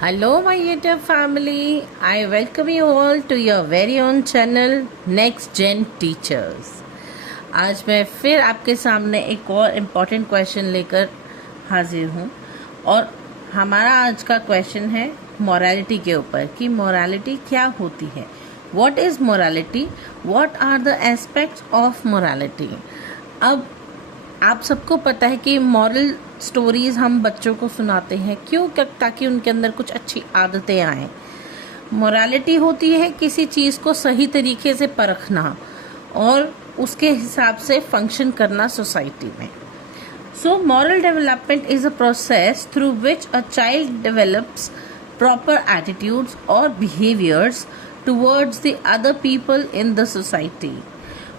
Hello, my YouTube family. I welcome you all to your very own channel Next Gen Teachers. आज मैं फिर आपके सामने एक और इम्पॉर्टेंट क्वेश्चन लेकर हाजिर हूँ और हमारा आज का क्वेश्चन है मोरालिटी के ऊपर कि मोरालिटी क्या होती है. What is morality? What are the aspects of morality? अब आप सबको पता है कि मॉरल स्टोरीज हम बच्चों को सुनाते हैं क्यों, ताकि उनके अंदर कुछ अच्छी आदतें आएँ. मोरालिटी होती है किसी चीज़ को सही तरीके से परखना और उसके हिसाब से फंक्शन करना सोसाइटी में. So moral development is a process through which a child develops proper attitudes और behaviours towards the other people in the society.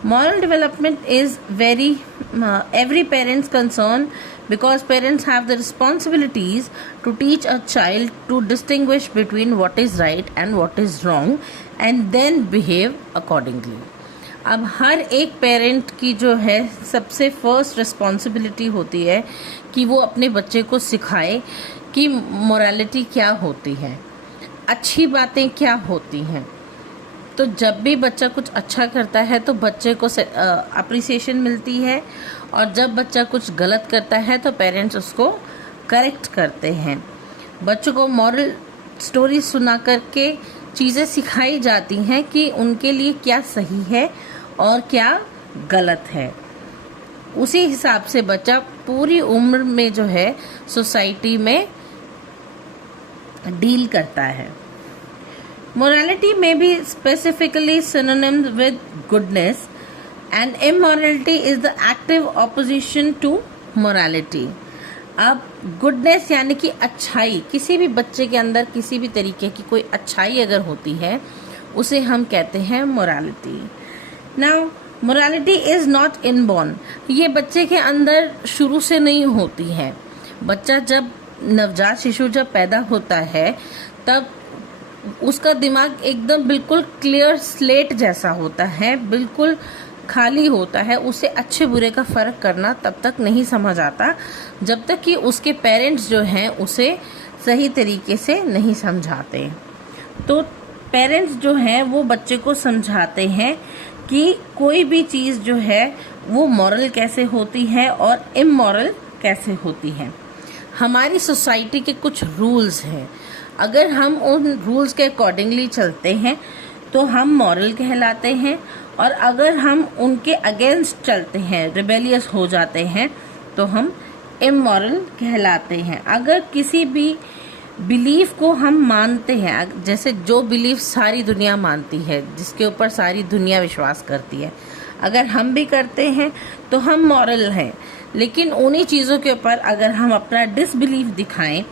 Moral development is every parent's concern because parents have the responsibilities to teach a child to distinguish between what is right and what is wrong and then behave accordingly. अब हर एक parent की जो है सबसे first responsibility होती है कि वो अपने बच्चे को सिखाए कि मोरालिटी क्या होती है, अच्छी बातें क्या होती हैं. तो जब भी बच्चा कुछ अच्छा करता है तो बच्चे को अप्रिसिएशन मिलती है और जब बच्चा कुछ गलत करता है तो पेरेंट्स उसको करेक्ट करते हैं. बच्चों को मॉरल स्टोरी सुना करके चीज़ें सिखाई जाती हैं कि उनके लिए क्या सही है और क्या गलत है. उसी हिसाब से बच्चा पूरी उम्र में जो है सोसाइटी में डील करता है. Morality may be specifically synonymous with goodness and immorality is the active opposition to morality. अब goodness यानी कि अच्छाई, किसी भी बच्चे के अंदर किसी भी तरीके की कोई अच्छाई अगर होती है उसे हम कहते हैं morality. Now morality is not inborn. ये बच्चे के अंदर शुरू से नहीं होती है. बच्चा जब नवजात शिशु जब पैदा होता है तब उसका दिमाग एकदम बिल्कुल क्लियर स्लेट जैसा होता है, बिल्कुल खाली होता है. उसे अच्छे बुरे का फ़र्क करना तब तक नहीं समझ आता जब तक कि उसके पेरेंट्स जो हैं उसे सही तरीके से नहीं समझाते. तो पेरेंट्स जो हैं वो बच्चे को समझाते हैं कि कोई भी चीज़ जो है वो मॉरल कैसे होती है और इमॉरल कैसे होती है. हमारी सोसाइटी के कुछ रूल्स हैं, अगर हम उन रूल्स के अकॉर्डिंगली चलते हैं तो हम मॉरल कहलाते हैं और अगर हम उनके अगेंस्ट चलते हैं, रिबेलियस हो जाते हैं, तो हम इमॉरल कहलाते हैं. अगर किसी भी बिलीफ को हम मानते हैं, जैसे जो बिलीफ सारी दुनिया मानती है, जिसके ऊपर सारी दुनिया विश्वास करती है, अगर हम भी करते हैं तो हम मॉरल हैं. लेकिन उन्हीं चीज़ों के ऊपर अगर हम अपना डिसबिलीफ दिखाएं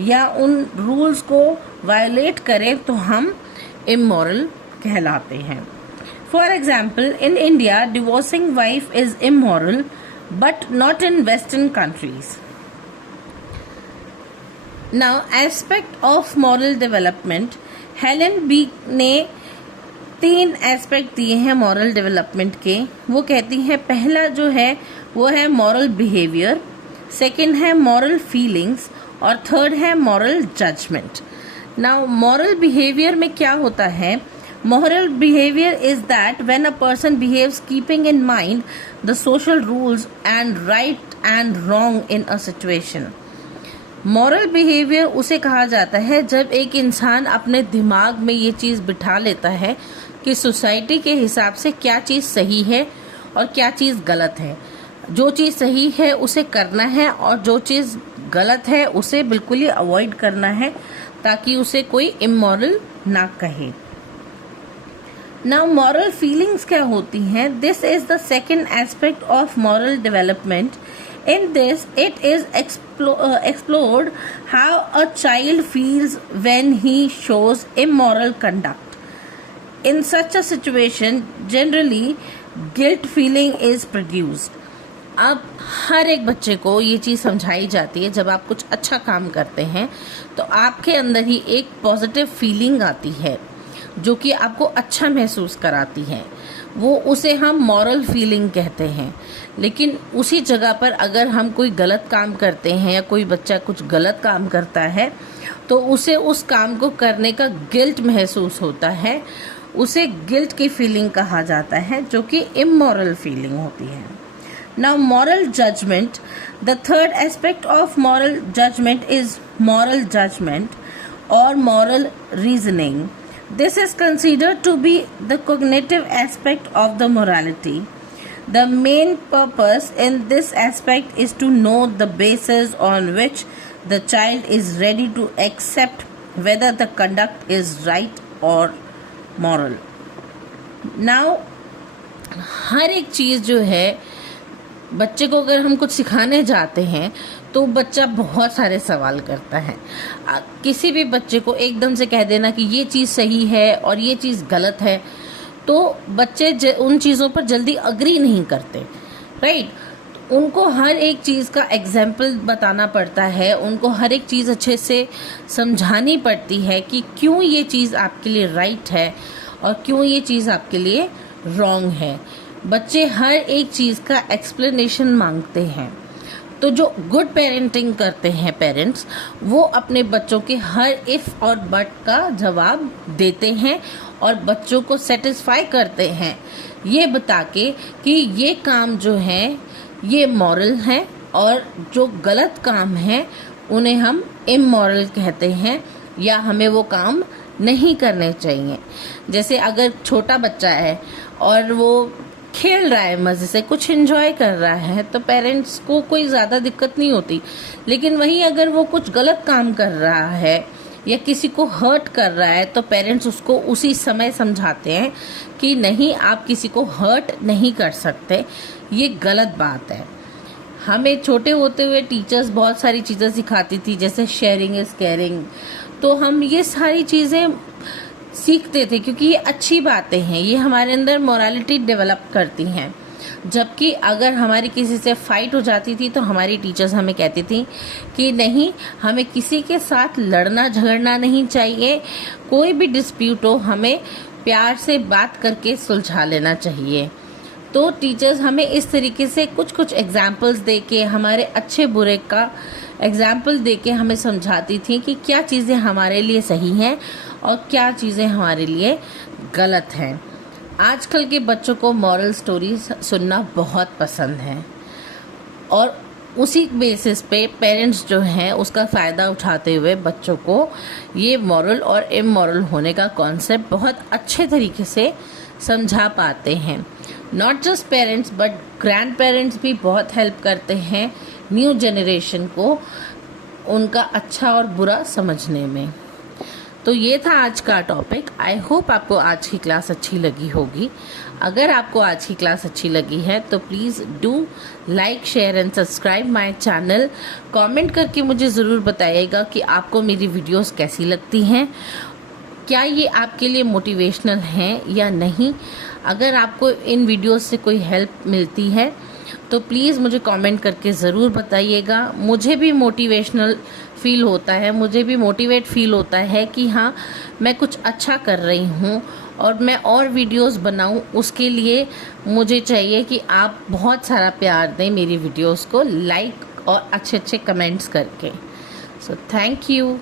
या उन रूल्स को वायलेट करें तो हम इमोरल कहलाते हैं. For example, in India divorcing wife is immoral but not in western countries. Now aspect of moral development, Helen B ने 3 एस्पेक्ट दिए हैं मॉरल डेवलपमेंट के. वो कहती हैं पहला जो है वो है मॉरल बिहेवियर, सेकेंड है मॉरल फीलिंग्स और थर्ड है moral judgement. Now moral behaviour में क्या होता है? Moral behaviour is that when a person behaves keeping in mind the social rules and right and wrong in a situation. Moral behaviour उसे कहा जाता है जब एक इंसान अपने दिमाग में ये चीज़ बिठा लेता है कि सोसाइटी के हिसाब से क्या चीज़ सही है और क्या चीज़ गलत है. जो चीज़ सही है उसे करना है और जो चीज़ गलत है उसे बिल्कुल ही अवॉइड करना है ताकि उसे कोई इमोरल ना कहे. नाउ मॉरल फीलिंग्स क्या होती हैं? This is the second aspect of moral development. In this it is explored how a child feels when he shows immoral conduct. In such a situation generally guilt feeling is produced. अब हर एक बच्चे को ये चीज़ समझाई जाती है जब आप कुछ अच्छा काम करते हैं तो आपके अंदर ही एक पॉजिटिव फीलिंग आती है. जो कि आपको अच्छा महसूस कराती हैं, वो उसे हम मॉरल फीलिंग कहते हैं। लेकिन उसी जगह पर अगर हम कोई गलत काम करते हैं या कोई बच्चा कुछ गलत काम करता है तो उसे उस काम को करने का गिल्ट महसूस होता है, उसे गिल्ट की फीलिंग कहा जाता है, जो कि इमोरल फीलिंग होती है। Now moral judgement, the third aspect of moral judgement is moral judgement or moral reasoning. This is considered to be the cognitive aspect of the morality. The main purpose in this aspect is to know the basis on which the child is ready to accept whether the conduct is right or moral. Now, हर एक चीज़ जो है, बच्चे को अगर हम कुछ सिखाने जाते हैं तो बच्चा बहुत सारे सवाल करता है। किसी भी बच्चे को एकदम से कह देना कि ये चीज़ सही है और ये चीज़ गलत है, तो बच्चे उन चीज़ों पर जल्दी अग्री नहीं करते, राइट। उनको हर एक चीज़ का एग्जाम्पल बताना पड़ता है, उनको हर एक चीज़ अच्छे से समझानी पड़ती है कि क्यों ये चीज़ आपके लिए राइट है और क्यों ये चीज़ आपके लिए रॉन्ग है। बच्चे हर एक चीज़ का एक्सप्लेनेशन मांगते हैं। तो जो गुड पेरेंटिंग करते हैं पेरेंट्स, वो अपने बच्चों के हर इफ़ और बट का जवाब देते हैं और बच्चों को सेटिस्फाई करते हैं ये बता के कि ये काम जो है ये मॉरल है और जो गलत काम है उन्हें हम इमोरल कहते हैं या हमें वो काम नहीं करने चाहिए। जैसे अगर छोटा बच्चा है और वो खेल रहा है, मज़े से कुछ एंजॉय कर रहा है, तो पेरेंट्स को कोई ज़्यादा दिक्कत नहीं होती। लेकिन वहीं अगर वो कुछ गलत काम कर रहा है या किसी को हर्ट कर रहा है तो पेरेंट्स उसको उसी समय समझाते हैं कि नहीं, आप किसी को हर्ट नहीं कर सकते, ये गलत बात है। हमें छोटे होते हुए टीचर्स बहुत सारी चीज़ें सिखाती थी, जैसे शेयरिंग इज़ केयरिंग। तो हम ये सारी चीज़ें सीखते थे क्योंकि ये अच्छी बातें हैं, ये हमारे अंदर मोरालिटी डेवलप करती हैं। जबकि अगर हमारी किसी से फाइट हो जाती थी तो हमारी टीचर्स हमें कहती थी कि नहीं, हमें किसी के साथ लड़ना झगड़ना नहीं चाहिए, कोई भी डिस्प्यूट हो हमें प्यार से बात करके सुलझा लेना चाहिए। तो टीचर्स हमें इस तरीके से कुछ कुछ एग्जाम्पल्स दे के, हमारे अच्छे बुरे का एग्जाम्पल दे के हमें समझाती थी कि क्या चीज़ें हमारे लिए सही हैं और क्या चीज़ें हमारे लिए गलत हैं। आजकल के बच्चों को मॉरल स्टोरीज सुनना बहुत पसंद है और उसी बेसिस पे पेरेंट्स जो हैं उसका फ़ायदा उठाते हुए बच्चों को ये मॉरल और इमोरल होने का कॉन्सेप्ट बहुत अच्छे तरीके से समझा पाते हैं। Not just parents but grand parents भी बहुत हेल्प करते हैं न्यू जनरेशन को उनका अच्छा और बुरा समझने में। तो ये था आज का टॉपिक। आई होप आपको आज की क्लास अच्छी लगी होगी। अगर आपको आज की क्लास अच्छी लगी है तो please do like, share and subscribe my channel. Comment करके मुझे ज़रूर बताइएगा कि आपको मेरी वीडियोस कैसी लगती हैं, क्या ये आपके लिए मोटिवेशनल हैं या नहीं। अगर आपको इन वीडियोस से कोई हेल्प मिलती है तो प्लीज़ मुझे कमेंट करके ज़रूर बताइएगा। मुझे भी मोटिवेशनल फील होता है, मुझे भी मोटिवेट फील होता है कि हाँ, मैं कुछ अच्छा कर रही हूँ और मैं और वीडियोस बनाऊँ। उसके लिए मुझे चाहिए कि आप बहुत सारा प्यार दें मेरी वीडियोस को, लाइक और अच्छे अच्छे कमेंट्स करके। So thank you.